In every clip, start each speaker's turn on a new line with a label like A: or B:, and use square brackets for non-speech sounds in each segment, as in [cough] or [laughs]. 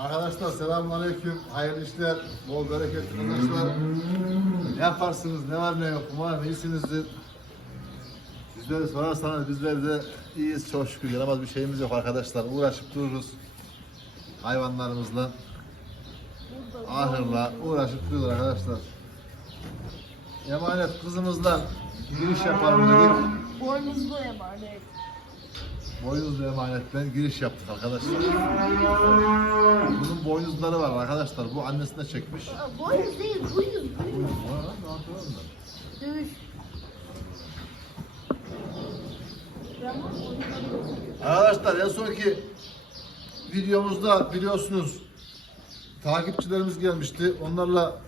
A: Arkadaşlar selamünaleyküm. Hayırlı işler, bol bereketli kazançlar. Ne yaparsınız, ne var ne yok, umarım iyisinizdir. Bizleri sorarsanız bizler de iyiyiz çok şükür. Yaramaz bir şeyimiz yok arkadaşlar. Uğraşıp dururuz. Hayvanlarımızla, ahırla uğraşıp duruyoruz arkadaşlar. Emanet kızımızla giriş yapalım dedik.
B: Boynuzlu emanet.
A: Boynuzlu emanetten giriş yaptık arkadaşlar. Bunun boynuzları var arkadaşlar. Bu annesine çekmiş.
B: Aa, Boynuz değil, boynuz, boynuz.
A: Vay lan, ne yapıyor onlar?
B: Dövüş. Ramon boynuzları
A: Arkadaşlar en sonki videomuzda biliyorsunuz takipçilerimiz gelmişti. Onlarla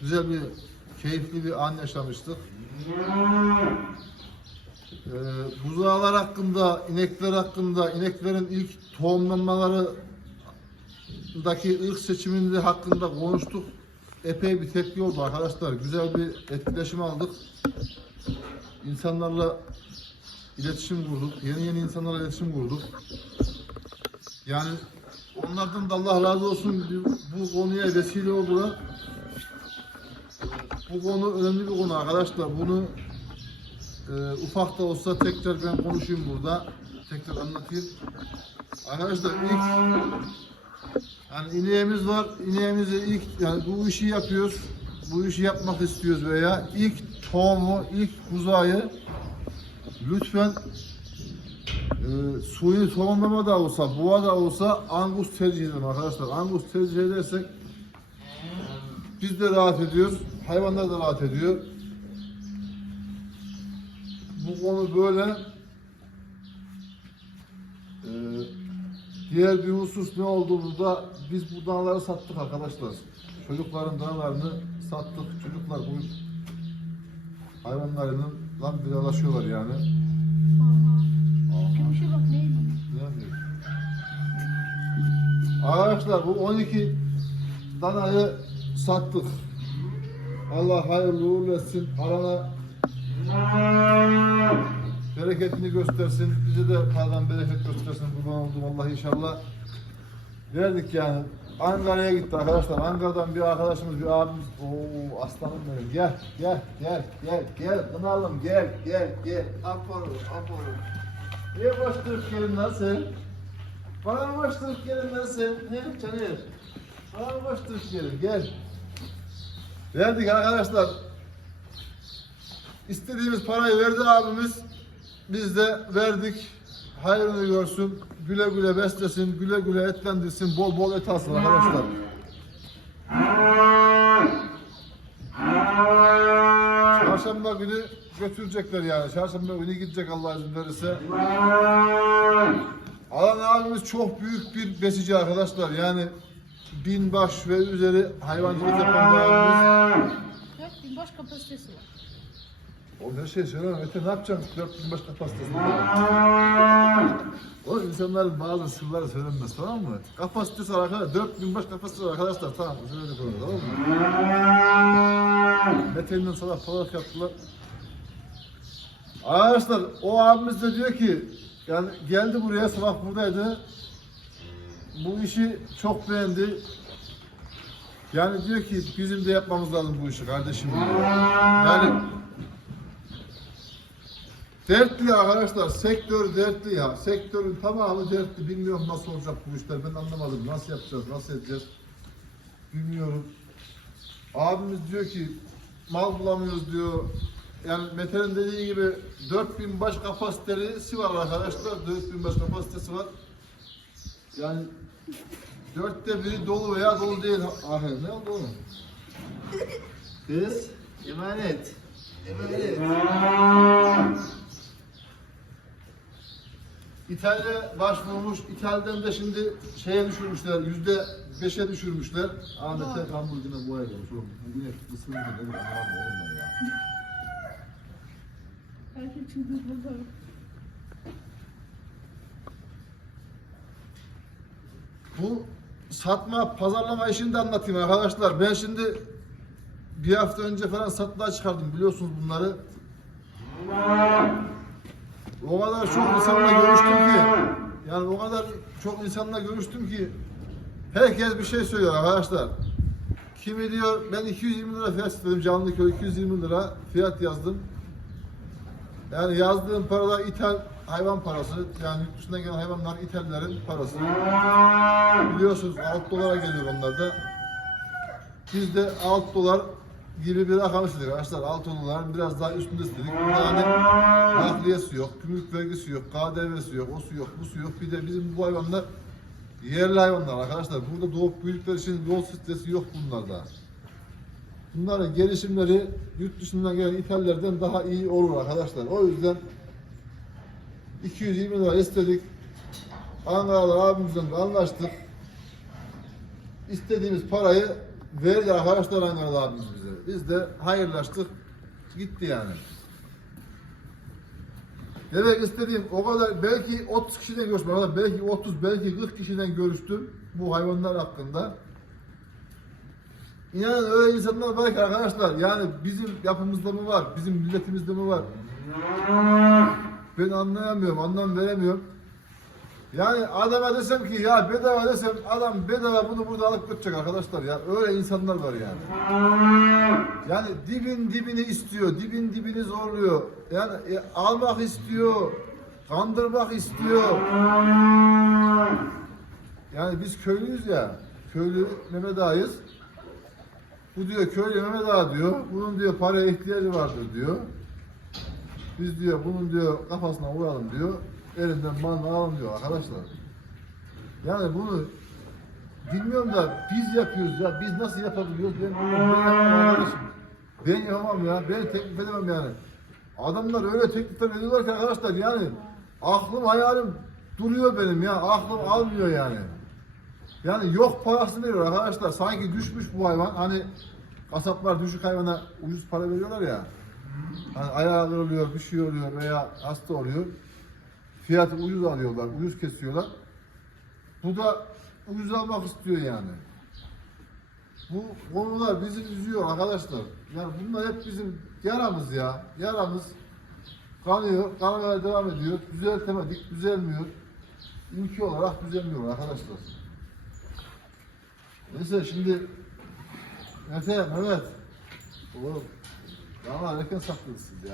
A: güzel bir keyifli bir an yaşamıştık. Ee, buzağlar hakkında, inekler hakkında, ineklerin ilk tohumlanmalarındaki ırk seçiminde hakkında konuştuk. Epey bir tepki oldu arkadaşlar. Güzel bir etkileşim aldık. İnsanlarla iletişim kurduk. Yeni yeni insanlarla iletişim kurduk. Yani onlardan da Allah razı olsun bu konuya vesile oldular. Bu konu önemli bir konu arkadaşlar. Bunu e, ufak da olsa tekrar ben konuşayım burada. Tekrar anlatayım. Arkadaşlar ilk yani ineğimiz var. İneğimizi ilk yani bu işi yapıyoruz. Bu işi yapmak istiyoruz veya ilk tohumu, ilk kuzağı lütfen e, suyu tohumlama da olsa, buğa da olsa angus tercih edelim arkadaşlar. Angus tercih edersek biz de rahat ediyoruz, hayvanlar da rahat ediyor. Bu konu böyle. Ee, diğer bir husus ne olduğunda biz bu danaları sattık arkadaşlar. Çocukların danalarını sattık. Çocuklar bu hayvanlarının lan vidalaşıyorlar yani.
B: Aha. Gümüşe bak neydi?
A: Ne yapıyor? Arkadaşlar bu 12 danayı sattık. Allah hayırlı uğurlu etsin. Arana bereketini göstersin. Bize de paradan bereket göstersin. Kurban oldum Allah inşallah. Verdik yani. Ankara'ya gitti arkadaşlar. Ankara'dan bir arkadaşımız, bir abimiz. Oo aslanım benim. Gel, gel, gel, gel, gel. Kınalım, gel, gel, gel. Aferin, aferin. Niye koşturup gelin sen? Bana mı koşturup gelin sen? He Caner? Bana mı koşturup gelin? Gel. Verdik arkadaşlar. İstediğimiz parayı verdi abimiz. Biz de verdik. Hayrını görsün. Güle güle beslesin. Güle güle etlendirsin. Bol bol et alsın arkadaşlar. Çarşamba günü götürecekler yani. Çarşamba günü gidecek Allah izin verirse. Alan abimiz çok büyük bir besici arkadaşlar. Yani bin baş ve üzeri hayvancılık yapan bir abimiz.
B: 4000 baş kapasitesi var.
A: O her şey söyleme Mete ne yapacaksın? 4000 baş kapasitesi. O insanların bazı sırları söylenmez tamam mı? Kapasitesi var arkadaşlar. 4000 baş kapasitesi var arkadaşlar tamam mı? Şöyle konu tamam mı? Mete'nin sabah falan yaptılar. Arkadaşlar o abimiz de diyor ki yani geldi buraya sabah buradaydı. Bu işi çok beğendi. Yani diyor ki bizim de yapmamız lazım bu işi kardeşim. diyor. Yani Dertli arkadaşlar, sektör dertli ya. Sektörün tamamı dertli. Bilmiyorum nasıl olacak bu işler. Ben anlamadım. Nasıl yapacağız, nasıl edeceğiz? Bilmiyorum. Abimiz diyor ki mal bulamıyoruz diyor. Yani Mete'nin dediği gibi 4000 baş kapasitesi var arkadaşlar. 4000 baş kapasitesi var. Yani dörtte biri dolu veya dolu değil. Ah ne oldu oğlum? Kız, emanet. Emanet. İtalya başvurmuş. İtalya'dan da şimdi şeye düşürmüşler. Yüzde beşe düşürmüşler. Ahmet'e hamburgine boya gelmiş. oğlum. Bugün ısındı dedim. Anlamadım oğlum ya.
B: Herkes çıldırdı.
A: Bu satma, pazarlama işini de anlatayım arkadaşlar. Ben şimdi bir hafta önce falan satılığa çıkardım biliyorsunuz bunları. O kadar çok insanla görüştüm ki yani o kadar çok insanla görüştüm ki Herkes bir şey söylüyor arkadaşlar. Kimi diyor ben 220 lira fiyat istedim canlı köy 220 lira fiyat yazdım. Yani yazdığım parada ithal hayvan parası yani yurt dışından gelen hayvanlar ithallerin parası. Biliyorsunuz 6 dolara geliyor onlar da. Biz de 6 dolar gibi bir rakam istedik arkadaşlar. 6 doların biraz daha üstünde istedik. Yani nakliyesi yok, gümrük vergisi yok, KDV'si yok, o su yok, bu su yok. Bir de bizim bu hayvanlar yerli hayvanlar arkadaşlar. Burada doğup büyüdükleri için yol stresi yok bunlarda. Bunların gelişimleri yurt dışından gelen ithallerden daha iyi olur arkadaşlar. O yüzden 220 lira istedik. Ankaralı abimizle de anlaştık. İstediğimiz parayı verdi arkadaşlar Ankaralı abimiz bize. Biz de hayırlaştık. Gitti yani. Demek istediğim o kadar belki 30 kişiden arkadaşlar. Belki 30, belki 40 kişiden görüştüm bu hayvanlar hakkında. İnanın öyle insanlar var ki arkadaşlar yani bizim yapımızda mı var, bizim milletimizde mi var? Ben anlayamıyorum, anlam veremiyorum. Yani adama desem ki ya bedava desem adam bedava bunu burada alıp götürecek arkadaşlar ya. Öyle insanlar var yani. Yani dibin dibini istiyor, dibin dibini zorluyor. Yani e, almak istiyor, kandırmak istiyor. Yani biz köylüyüz ya, köylü Mehmet Ağa'yız. Bu diyor köylü Mehmet Ağa diyor, bunun diyor paraya ihtiyacı vardır diyor. Biz diyor bunun diyor kafasına vuralım diyor, elinden malını alalım diyor arkadaşlar. Yani bunu bilmiyorum da biz yapıyoruz ya, biz nasıl yapabiliyoruz ben, ben yapamam arkadaşım. Ben yapamam ya, ben teklif edemem yani. Adamlar öyle teklifler ediyorlar ki arkadaşlar yani aklım hayalim duruyor benim ya, aklım almıyor yani. Yani yok parasını veriyor arkadaşlar. Sanki düşmüş bu hayvan. Hani kasaplar düşük hayvana ucuz para veriyorlar ya. Hani ayağı kırılıyor, bir şey oluyor veya hasta oluyor. Fiyatı ucuz alıyorlar, ucuz kesiyorlar. Bu da ucuz almak istiyor yani. Bu konular bizi üzüyor arkadaşlar. Yani bunlar hep bizim yaramız ya. Yaramız kanıyor, kanamaya devam ediyor. Düzeltemedik, düzelmiyor. Ülke olarak düzelmiyor arkadaşlar. Neyse şimdi Mete, Mehmet. Oğlum, daha erken sakladınız siz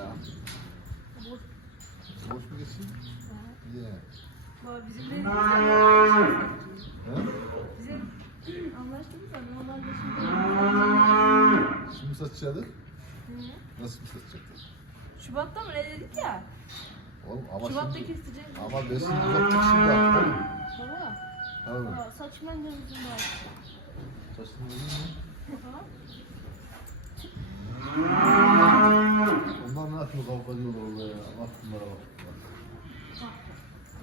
A: ya. Boş mu geçsin? Niye?
C: Valla bizim de? Bizim anlaştığımız da normalde şimdi
A: Şimdi satacaktık.
C: Hı.
A: Nasıl bir satacaktık?
C: Şubat'ta mı ne dedik ya?
A: Oğlum ama
C: Şubat'ta
A: şimdi...
C: keseceğiz.
A: Ama şimdi uzattık şimdi bak.
C: Baba.
A: Oğlum.
C: Aa, saçma gözüm var.
A: Saçını vereyim mi? Onlar yapıyor kavga ediyorlar orada ya. Bak bunlara bak.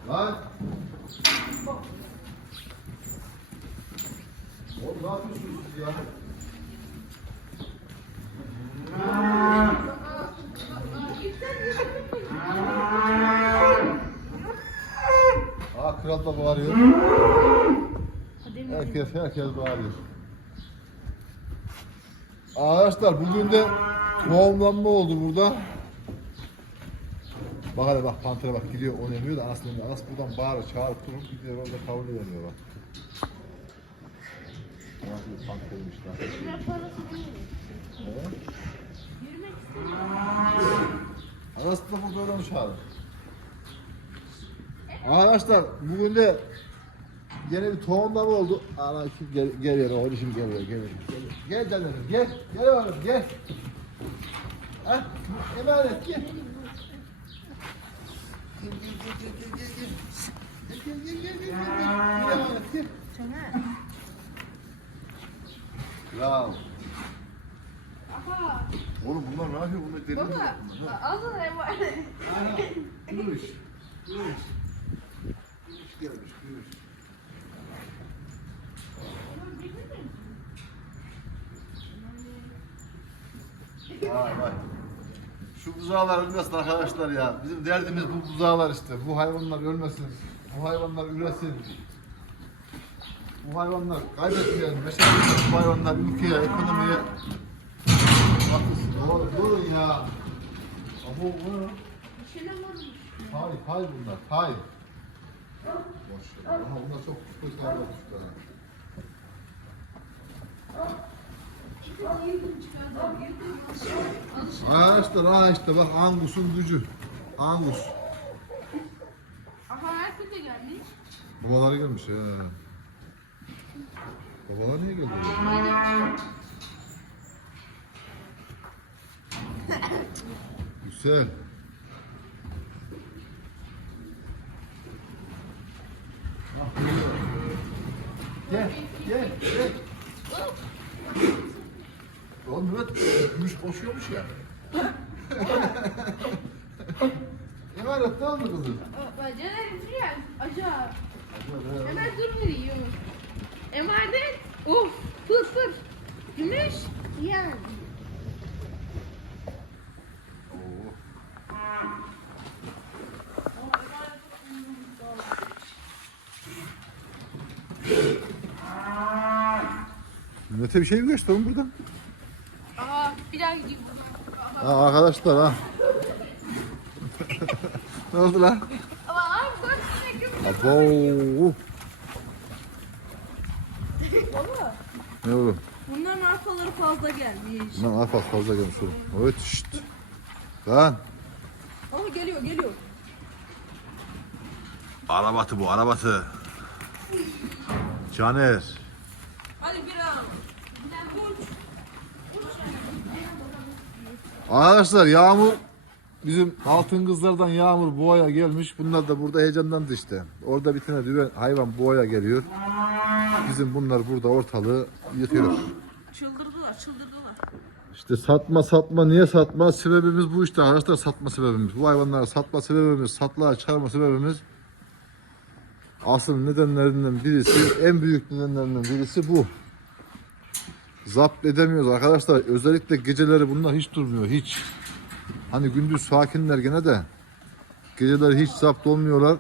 A: Lan! Oğlum ne yapıyorsunuz siz ya? Aa kral da bağırıyor. Herkes herkes bağırıyor. Arkadaşlar bugün de tohumlanma oldu burada. Bak hele bak pantere bak gidiyor onu emiyor da aslında as buradan bağırıyor çağırıp durup gidiyor orada kavunu veriyor bak. Nasıl pantermiş lan. Anası da burada olmuş abi. Arkadaşlar bugün de yine bir tohumlama oldu. Ana kim gel geliyor oğlum şimdi geliyor geliyor. Gel, gel canım gel. Gel oğlum gel. Ha? Emanet gel. Gel gel gel gel gel gel. Gel gel gel gel gel emanet gel. Bravo.
C: Aha.
A: Oğlum bunlar ne yapıyor? Bunlar deli mi?
C: Baba. Ne var?
A: Ana, Gümüş. Gümüş. Gümüş gelmiş, gümüş. Vay vay. Şu buzağlar ölmesin arkadaşlar ya. Bizim derdimiz bu buzağlar işte. Bu hayvanlar ölmesin. Bu hayvanlar üresin. Bu hayvanlar kaybetmeyelim. Meşakkatli bu hayvanlar ülkeye, ekonomiye bakılsın. Oğlum durun ya. Abo bu ne?
B: Bir şeyler varmış.
A: Hay hay bunlar hay. Boş ver. Ama bunlar çok kötü hayvan kuşları. Arkadaşlar ha işte bak Angus'un gücü. Angus.
B: Aha herkes de gelmiş.
A: Babaları gelmiş ya. Babalar niye geldi? Güzel. Gel, gel, gel. Oğlum Mehmet gümüş koşuyormuş ya. Emanet ne oldu kızım?
B: Bacalar güzel. Acayip. Hemen dur veriyor. Emanet. Of. Fır fır. Gümüş. Yani.
A: Mehmet'e bir şey mi geçti oğlum buradan?
B: Aa bir daha gideyim.
A: Ha, arkadaşlar ha. ne oldu lan?
B: Ama abi bak
A: Abo.
C: Baba.
A: Ne oğlum?
C: Bunların arkaları fazla gelmiş.
A: Lan alfa fazla gelmiş oğlum. Evet şşt. Lan.
C: Ama geliyor geliyor.
A: Arabatı bu arabatı. Caner.
C: Hadi bir an.
A: Arkadaşlar Yağmur bizim altın kızlardan Yağmur boğaya gelmiş. Bunlar da burada heyecanlandı işte. Orada bir tane düven hayvan boğaya geliyor. Bizim bunlar burada ortalığı yıkıyor.
C: Çıldırdılar çıldırdılar.
A: İşte satma satma niye satma sebebimiz bu işte arkadaşlar satma sebebimiz. Bu hayvanları satma sebebimiz, satlığa çıkarma sebebimiz asıl nedenlerinden birisi, en büyük nedenlerinden birisi bu. Zapt edemiyoruz arkadaşlar. Özellikle geceleri bunlar hiç durmuyor, hiç. Hani gündüz sakinler gene de geceleri hiç zapt olmuyorlar.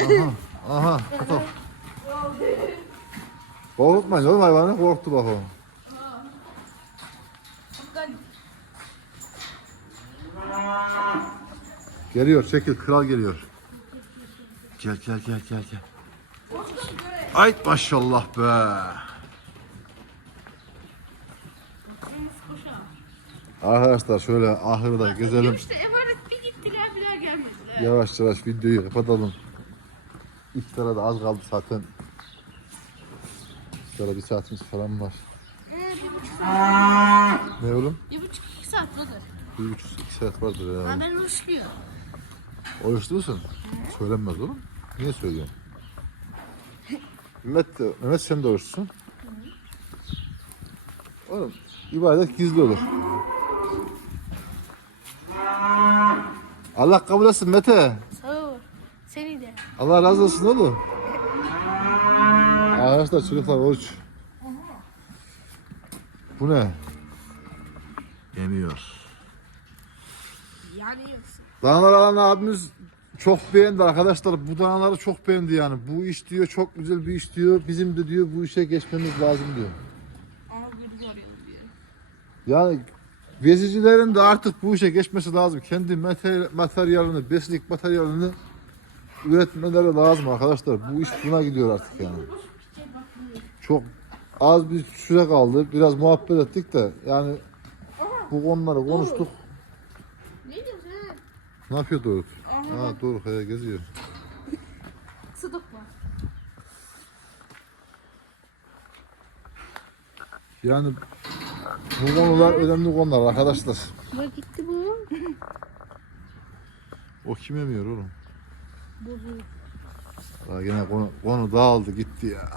A: Aha, aha, fotoğraf. Korkutmayın oğlum hayvanı, korktu bak o. Geliyor, çekil, kral geliyor. Gel, gel, gel, gel, gel. Ay maşallah be. Arkadaşlar şöyle ahırda gezelim.
B: İşte emanet bir gittiler bir daha gelmediler.
A: Yavaş yavaş videoyu kapatalım. İftara da az kaldı zaten. İftara bir saatimiz falan var.
B: Ee, bir buçuk,
A: Ne oğlum?
B: bir buçuk iki saat olur.
A: Bir buçuk iki saat vardır
B: Ha
A: ya.
B: ben uçluyorum.
A: Oruçlu musun? Söylenmez oğlum. Niye söylüyorsun? Mehmet, de, Mehmet sen de oruçlusun. Oğlum ibadet gizli olur. Allah kabul etsin Mete.
B: Sağ ol. Seni de.
A: Allah razı olsun oğlum. Arkadaşlar çocuklar oruç. Bu ne? Yemiyor.
B: Yani yoksa.
A: Danalar alan abimiz çok beğendi arkadaşlar. Bu danaları çok beğendi yani. Bu iş diyor çok güzel bir iş diyor. Bizim de diyor bu işe geçmemiz lazım diyor.
C: Ama arayalım diye.
A: Yani besicilerin de artık bu işe geçmesi lazım. Kendi mater- materyalini, beslik materyalini üretmeleri lazım arkadaşlar. Bu iş buna gidiyor artık yani. Çok az bir süre kaldı. Biraz muhabbet ettik de yani bu konuları konuştuk.
B: Ne
A: yapıyor Doruk? Ha Doruk he, geziyor.
B: Sıdık var.
A: Yani bu konular önemli konular arkadaşlar.
B: Bak gitti bu.
A: O kim emiyor oğlum? Daha gene konu, konu dağıldı gitti ya.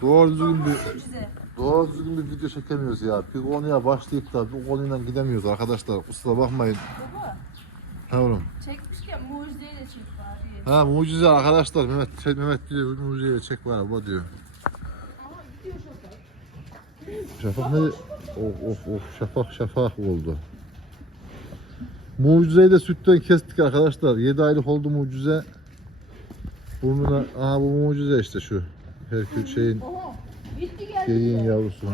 A: Doğru düzgün bir
C: Size.
A: doğru düzgün bir video çekemiyoruz ya. Bir konuya başlayıp da bu konuyla gidemiyoruz arkadaşlar. Kusura bakmayın. Oğlum.
C: çekmişken mucizeyi de çek bari.
A: Ha mucize arkadaşlar. Mehmet şey, Mehmet diyor mucizeyi çek var bu diyor. Şafak ne? Of of of şafak şafak oldu. Mucizeyi de sütten kestik arkadaşlar. 7 aylık oldu mucize. Burnuna, aha bu mucize işte şu. Herkül şeyin, geyiğin yavrusu.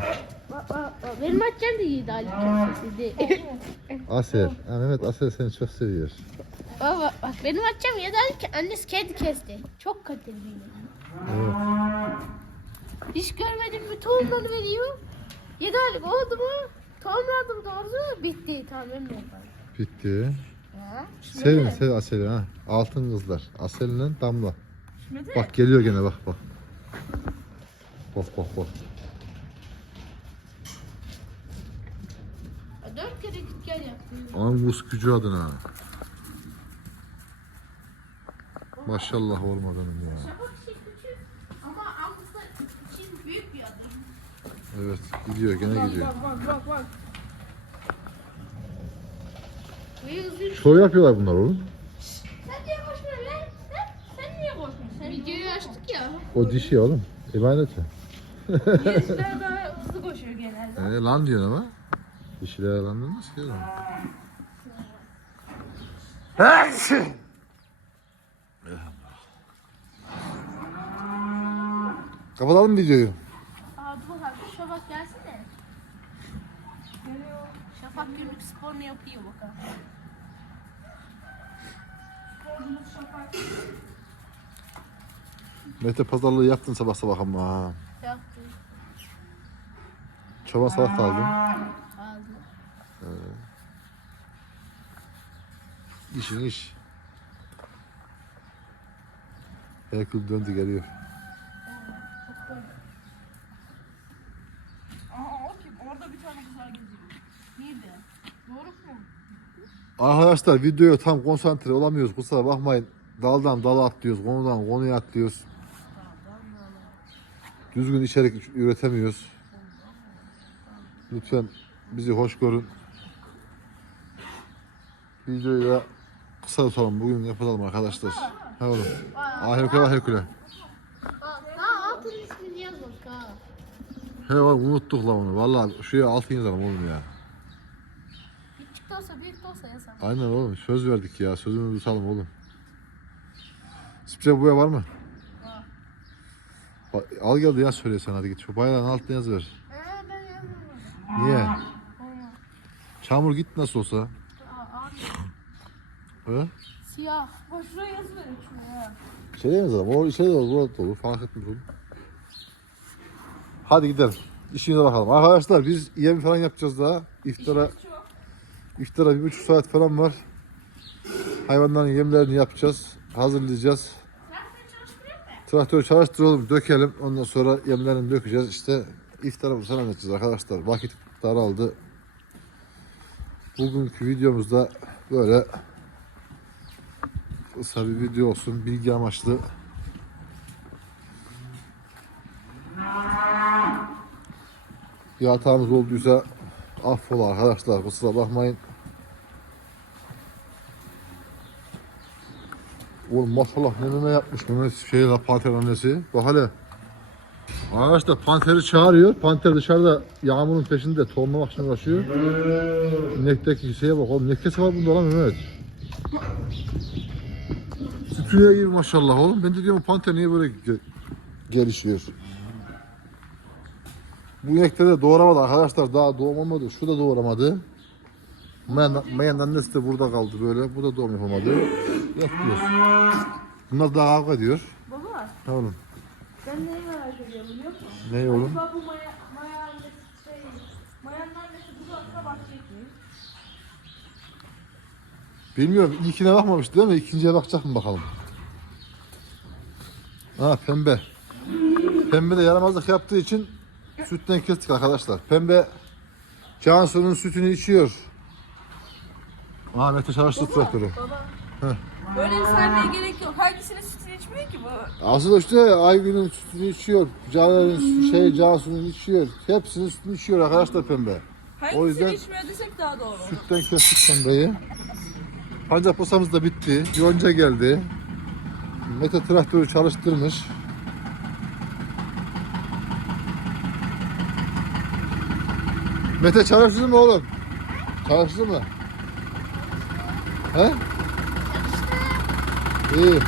B: Benim açacağım da iyiydi Ali kesesiydi. [laughs]
A: Asel. Ha, Mehmet Asel seni çok seviyor.
B: bak, bak, benim açacağım ya da Ali ke- annesi kedi kesti. Çok kaliteliydi.
A: Evet.
B: Hiç görmedim mi tohumları veriyor. Yedi aylık oldu mu? Tohumladım doğru bitti tamam yaparım.
A: Bitti. Sevin sev Asel'i ha. Altın kızlar. Asel'le Damla. Bak geliyor gene bak bak. Bak bak bak.
B: Dört kere git gel yaptım.
A: Angus gücü adına. Maşallah olma benim ya.
B: Şey ama Angus'ta için büyük bir adım.
A: Evet gidiyor gene gidiyor.
C: Bak bak bak bak.
A: Şov yapıyorlar bunlar oğlum.
B: Sen niye koşmuyorsun lan? Sen, sen niye koşmuyorsun? Sen videoyu açtık ya.
A: O dişi oğlum. Emaneti.
C: Gençler daha hızlı koşuyor genelde. [laughs]
A: E, lan diyorsun ama. Dişiler landırmaz ki oğlum. Kapatalım videoyu.
B: Aa dur bakalım Şafak gelsin de.
C: Geliyor.
B: Şafak günlük sporunu yapıyor bakalım.
C: Sporcumuz Şafak.
A: Mete pazarlığı yaptın sabah sabah ama. ha.
B: Yaptı.
A: Çoban salak da aldın.
B: Aldı.
A: İşin iş. Herkül döndü geliyor.
C: Aha o kim? Orada bir tane güzel geziyor.
B: Nerede? Doğruk mu?
A: Arkadaşlar videoya tam konsantre olamıyoruz. Kusura bakmayın. Daldan dala atlıyoruz. Konudan konuya atlıyoruz. Düzgün içerik üretemiyoruz. Lütfen bizi hoş görün. Videoyu da kısa tutalım. Bugün yapalım arkadaşlar. Ha oğlum. Ah Herkule var Herkule.
B: Daha altın ismini yaz bak ha.
A: He oğlum unuttuk lan onu. Vallahi şuraya altın yazalım oğlum ya.
B: Küçük de olsa büyük de olsa yazalım.
A: Aynen oğlum söz verdik ya. Sözümüzü tutalım oğlum. Sprey boya var mı?
B: Var.
A: Bak, Al geldi ya söyle sen hadi git. Şu bayrağın altına yaz ver.
B: Ee ben yazmıyorum.
A: Niye?
B: Olmaz.
A: Çamur git nasıl olsa. He?
B: siyah.
C: Şuraya yazıverin şuraya.
A: Şey mi yazalım? O içeri de olur, burada da olur. Fark etmez oğlum. Hadi gidelim. İşimize bakalım. Arkadaşlar biz yem falan yapacağız daha. İftara, iftara bir buçuk saat falan var. Hayvanların yemlerini yapacağız. Hazırlayacağız. Traktörü çalıştıralım, dökelim. Ondan sonra yemlerini dökeceğiz. İşte iftarımızı falan edeceğiz arkadaşlar. Vakit daraldı. Bugünkü videomuzda böyle kısa bir video olsun. Bilgi amaçlı. Bir hatamız olduysa affola arkadaşlar. Kusura bakmayın. Oğlum maşallah ne meme yapmış Mehmet şey la panter annesi. Bak hele. Arkadaşlar panteri çağırıyor. Panter dışarıda yağmurun peşinde tohumlamak için uğraşıyor. İnekteki şeye bak oğlum ne kesi var bunda lan Mehmet. Sütüye gibi maşallah oğlum. Ben de diyorum panter niye böyle ge- gelişiyor. Bu inekte de doğuramadı arkadaşlar. Daha doğmamadı. Şu da doğuramadı. Mayan, annesi de burada kaldı böyle. Bu da doğum yapamadı. Yapıyoruz. Bunlar daha kavga ediyor.
C: Baba
A: oğlum?
C: ben neyi merak ediyorum biliyor musun?
A: Ne oğlum?
C: Acaba bu maya, maya annesi şey, mayanın annesi bu atla bakacak mı?
A: Bilmiyorum. İlkine bakmamış değil mi? İkinciye bakacak mı bakalım? Ha pembe. Pembe de yaramazlık yaptığı için sütten kestik arkadaşlar. Pembe Cansu'nun sütünü içiyor. Ahmet'e çalıştı traktörü.
C: Baba. Böyle saymaya gerek yok. Hangisinin sütünü içmiyor ki bu?
A: Aslında işte Aygün'ün sütünü içiyor. Caner'in şey Cansu'nun içiyor. Hepsinin sütünü içiyor arkadaşlar pembe.
C: Hangisini
A: yüzden-
C: içmiyor desek daha doğru.
A: Sütten kestik pembeyi. Pancak posamız da bitti. Yonca geldi. Mete traktörü çalıştırmış. Mete çalıştı mı oğlum? Çalıştı mı? He? İyi.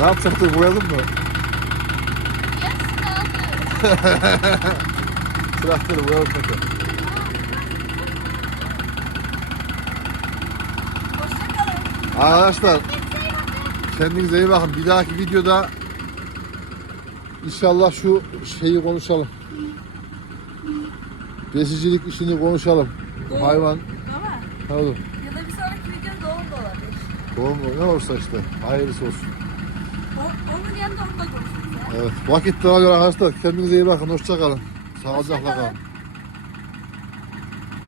A: Ne yapacaktın? Boyadın mı? [laughs] Traktörü bu örtmekte. Arkadaşlar kendinize iyi bakın. Bir dahaki videoda inşallah şu şeyi konuşalım. Besicilik işini konuşalım.
C: Doğru.
A: Hayvan.
C: Ama
A: Ne olur?
C: ya da bir sonraki video doğum da olabilir.
A: Doğum? Ne olursa işte. Hayırlısı olsun.
C: O, onun yanında orada konuşuruz ya.
A: Evet. Vakit daha göre arkadaşlar. Kendinize iyi bakın. Hoşça kalın. Sağlıcakla kalın.